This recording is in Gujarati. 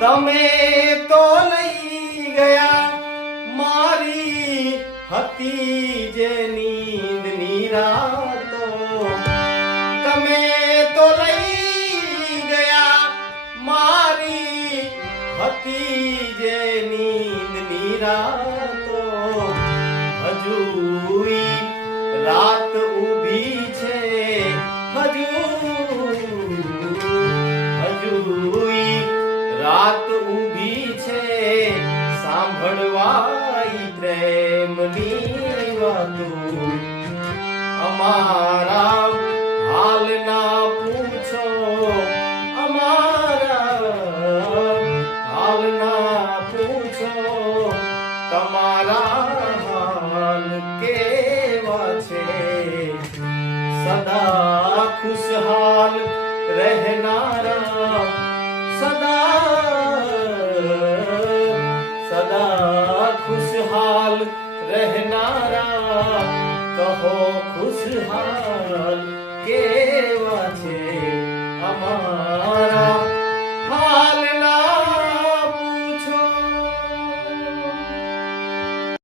તમે તો લઈ ગયા મારી હતી જે નીંદની રાતો, તમે તો લઈ ગયા મારી હતી જે નીંદની રાતો, હજુય રાત ઊભી છે, હજુય રાત ઊભી છે, સાંભળવાઈ પ્રેમની વાતો, અમારા હાલ ના પૂછો, અમારા હાલ ના પૂછો, તમારા હાલ કેવા છે, સદા ખુશહાલ રહેનારા, સદા ખુશહાલ રહેનારા, કહો ખુશહાલ કેવા છે અમારા